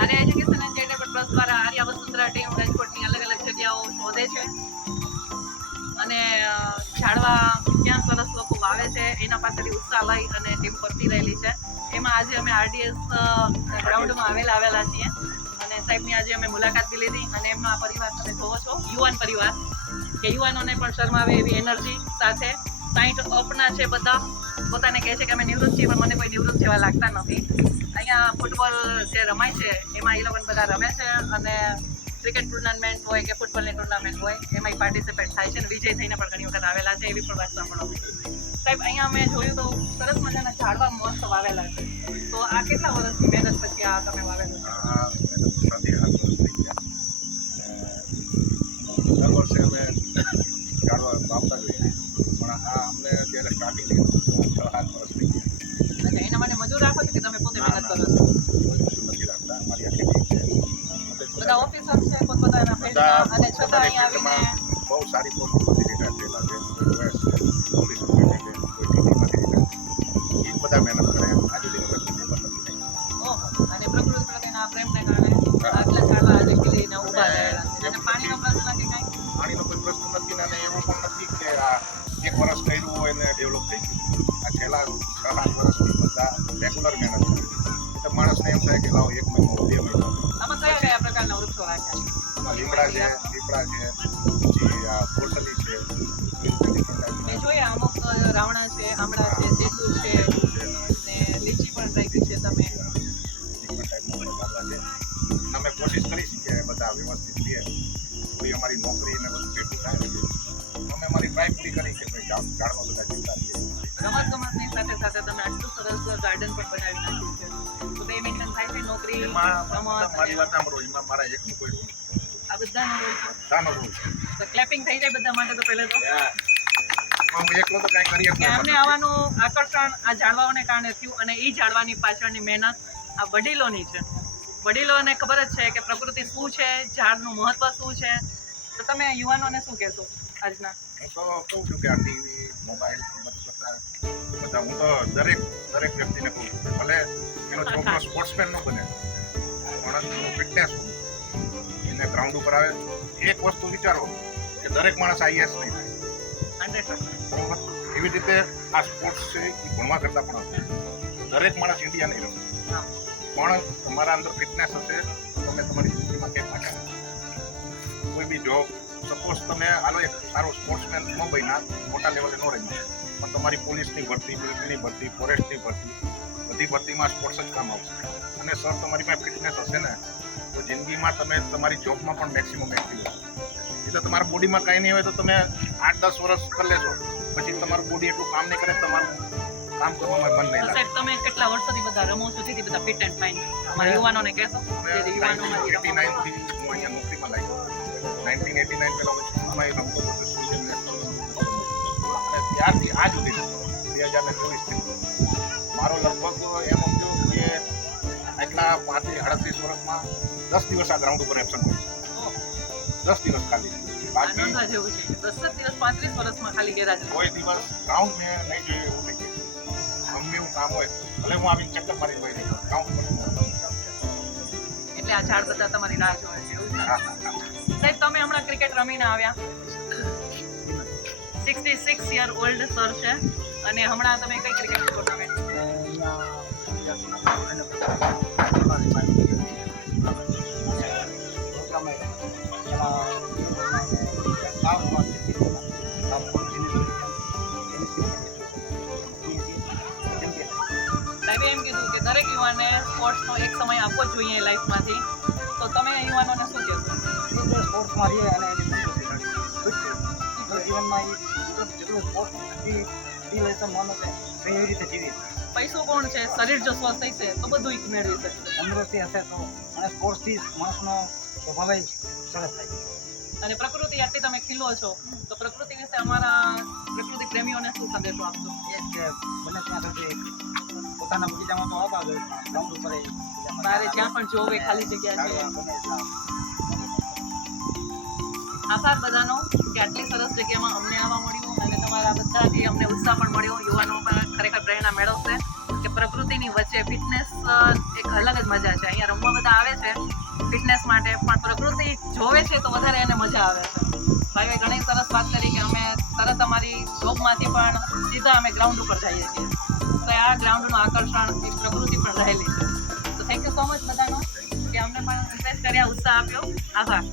Arya education and charitable trust દ્વારા આર્ય Vasundhara team રાજકોટની અલગ અલગ જગ્યાઓ શોધે છે અને ઝાડવા ક્યાં સરસ લોકો વાવે છે એના પાસેથી ઉત્સાહ લઈ અને ટીમ કરતી રહેલી છે. એમાં આજે અમે આરડીએસ ગ્રાઉન્ડમાં આવેલા છીએ અને સાહેબની આજે અમે મુલાકાત બી લીધી અને એમનો પરિવાર તમે જોવો છો યુવાન પરિવાર કે યુવાનોને પણ શરમાવે એવી એનર્જી સાથે 60 અપના છે બધા પોતાને કહે છે કે અમે નિવૃત્ત છીએ પણ મને કોઈ નિવૃત્ત જેવા લાગતા નથી. અહીંયા ફૂટબોલ જે રમાય છે એમાં એ લોકો બધા રમે છે અને ક્રિકેટ ટુર્નામેન્ટ હોય કે ફૂટબોલની ટુર્નામેન્ટ હોય એમાં પાર્ટિસિપેટ થાય છે અને વિજય થઈને પણ ઘણી વખત આવેલા છે એવી પણ વાત સાંભળવા મળી. સાહેબ અહીંયા અમે જોયું તો સરસ મજાના ઝાડવા મસ્ત વાવેલા છે. તો આ કેટલા વર્ષની મહેનત પછી આ તમે વાવેલું છે? દર વર્ષે અમે ઝાડવા વાવતા જોઈએ પણ આ અમને જ્યારે સ્ટાર્ટિંગ 6-7 વર્ષ થઈ ગયા. અને એના માટે મજૂર રાખો છો કે તમે પોતે મહેનત કરો છો? નથી રાખતા, અમારી આખી ટીમ છે. બધા ઓફિસર છે પોતપોતાના ફિલ્ડમાં અને છતાં અહીં આવીને બહુ સારી પોસ્ટમાંથી રિટાયર થયેલા છે, કોઈ ઓએસ છે, પોલીસ ઓફિસર છે, કોઈ ટીવીમાંથી રિટાયર એ બધા મહેનત કરે. આજે દિન અમે કોઈ પણ નથી થઈ. ઓહો, અને પ્રકૃતિ પ્રત્યેના પ્રેમને કારણે આટલા ઝાડવા આજે ખીલીને ઊભા રહેલા છે. અને પાણીનો પ્રશ્ન કે કાંઈ? પાણીનો કોઈ પ્રશ્ન નથી અને એવું પણ નથી કે આ 1 વર્ષ કર્યું હોય ને ડેવલપ થઈ ગયું. આ છેલ્લા 6-7 વર્ષથી બધા રેગ્યુલર મહેનત કરે તો માણસને એમ થાય કે લાવો 1 મહિનો 2 મહિનો. આમાં કયા કયા પ્રકારના વૃક્ષો રાખ્યા છે? લીમડા છે, પીપળા છે, પછી આ કોસલી છે, મેં જોયા અમુક રાવણા છે, આમળા છે, સેતુ છે ને લીચી પણ રાખી છે તમે. અમે કોશિશ કરી છીએ બધા વ્યવસ્થિત રહીએ. કોઈ અમારી નોકરી ને બધું ભેગું થાય અમે અમારી ટ્રાય પૂરી કરી કે ભાઈ ઝાડવા બધા જીવતા રહીએ. રમતગમતની સાથે સાથે તમે આટલું સરસ ગાર્ડન પણ બનાવી નાખ્યું છે. તો બે મેન્ટેન થાય છે નોકરી, મારી વાત સાંભળો, એમાં મારા એકનું કોઈ રોલ આ બધાનો રોલ છે. શાનો રોલ છે? તો ક્લેપિંગ થઈ જાય બધા માટે તો પહેલા તો હું એકલો તો કાંઈ કરી કે અમને આવવાનું આકર્ષણ આ ઝાડવાઓને કારણે થયું અને એ ઝાડવાની પાછળની મહેનત આ વડીલોની છે. વડીલોને ખબર જ છે કે પ્રકૃતિ શું છે, ઝાડનું મહત્વ શું છે. તો તમે યુવાનોને શું કહેશો આજના? હું તો કહું છું કે આ ટીવી મોબાઈલ બધું કરતા બધા હું તો દરેક વ્યક્તિને કહું છું કે ભલે એનો છોકરો સ્પોર્ટ્સમેન ન બને પણ એનું ફિટનેસ એને ગ્રાઉન્ડ ઉપર આવે. એક વસ્તુ વિચારો કે દરેક માણસ આઈએસ નહીં થાય 100%. બરોબર. એવી રીતે આ સ્પોર્ટ્સ છે એ ભણવા કરતાં પણ દરેક માણસ ઇન્ડિયા નહીં રહે પણ તમારા અંદર ફિટનેસ હશે તો તમે તમારી જિંદગીમાં કેમ પાછા કોઈ બી જોબ સપોઝ તમે આલો એક સારો સ્પોર્ટ્સમેન ન બન્યા મોટા લેવલે ન રહી પણ તમારી પોલીસની ભરતી, મિલિટરીની ભરતી, ફોરેસ્ટની ભરતી બધી ભરતીમાં સ્પોર્ટ્સ જ કામ આવશે. અને સર તમારી પાસે ફિટનેસ હશે ને તો જિંદગીમાં તમે તમારી જોબમાં પણ મેક્સિમમ એક્ટિવ હશો. એ તો તમારા બોડીમાં કાંઈ નહીં હોય તો તમે 8-10 વર્ષ કરી લેશો પછી તમારું બોડી એટલું કામ નહીં કરે, તમારું કામ કરવામાં મન નહીં લાગે. સાહેબ તમે કેટલા વર્ષોથી બધા રમો છો જેથી બધા ફિટ એન્ડ ફાઇન અમારા યુવાનોને કહેશો? જે યુવાનોમાં 89 થી હું અહીંયા નોકરીમાં લાગ્યો. 1989 પહેલા હું સ્કૂલમાં રમતો હતો સ્ટુડન્ટ નેશનલ અને ત્યારથી આજ સુધી 2024 મારો લગભગ એમ સમજો કે આટલા 35-38 વર્ષમાં 10 દિવસ આ ગ્રાઉન્ડ ઉપર એબસન્ટ હોય છે. 10 દિવસ ખાલી. બાકી આનંદ જેવું છે 10 દિવસ 35 વર્ષમાં ખાલી ગેરહાજર. કોઈ દિવસ ગ્રાઉન્ડ મેં નહીં જોયું એવું નહીં. ગમે એવું કામ હોય ભલે હું આવીને ચક્કર મારી હોય નહીં ગ્રાઉન્ડ પર એટલે આ ઝાડ બધા તમારી રાહ જોવે છે એવું છે? સાહેબ તમે હમણાં ક્રિકેટ રમીને આવ્યા 66 યર ઓલ્ડ સર છે અને હમણાં તમે કઈ ક્રિકેટ ટુર્નામેન્ટ? સાહેબે એમ કીધું કે દરેક યુવાને સ્પોર્ટ્સનો એક સમય આપવો જ જોઈએ લાઈફમાંથી. તો તમે યુવાનોને શું કહેશો? સ્પોર્ટ્સમાં રહીએ અને જીવનમાં જેટલું સ્પોર્ટ્સ માનો છે એવી રીતે જીવીએ. પૈસો કોણ છે? શરીર જો સ્વસ્થ હશે તો બધું મેળવી શકશે. તંદુરસ્તી હશે તો અને સ્પોર્ટ્સથી માણસનો સ્વભાવ સરસ થાય. અને પ્રકૃતિ આટલી તમે ખીલો છો તો પ્રકૃતિ વિશે અમારા પ્રકૃતિ પ્રેમીઓને શું સંદેશો આપશો? એ કે બને ત્યાં સુધી પોતાના બગીચામાં તો આવવા જોઈએ ગ્રાઉન્ડ ઉપર મારે જ્યાં પણ જોવે ખાલી જગ્યા છે. બને આભાર બધાનો કે આટલી સરસ જગ્યામાં અમને આવવા મળ્યું અને તમારા બધાથી અમને ઉત્સાહ પણ મળ્યો. યુવાનોમાં ખરેખર પ્રેરણા મેળવશે કે પ્રકૃતિની વચ્ચે ફિટનેસ એક અલગ જ મજા છે. અહીંયા રમવા બધા આવે છે ફિટનેસ માટે, પણ પ્રકૃતિ જોવે છે તો વધારે એને મજા આવે છે. ભાઈએ ઘણી સરસ વાત કરી કે અમે તરત અમારી જોબમાંથી પણ સીધા અમે ગ્રાઉન્ડ ઉપર જઈએ છીએ. તો આ ગ્રાઉન્ડનું આકર્ષણ એક પ્રકૃતિ પણ રહેલી છે. તો થેન્ક યુ સો મચ બધાનો કે અમને પણ ઇન્ટરેસ્ટ કર્યા, ઉત્સાહ આપ્યો. આભાર.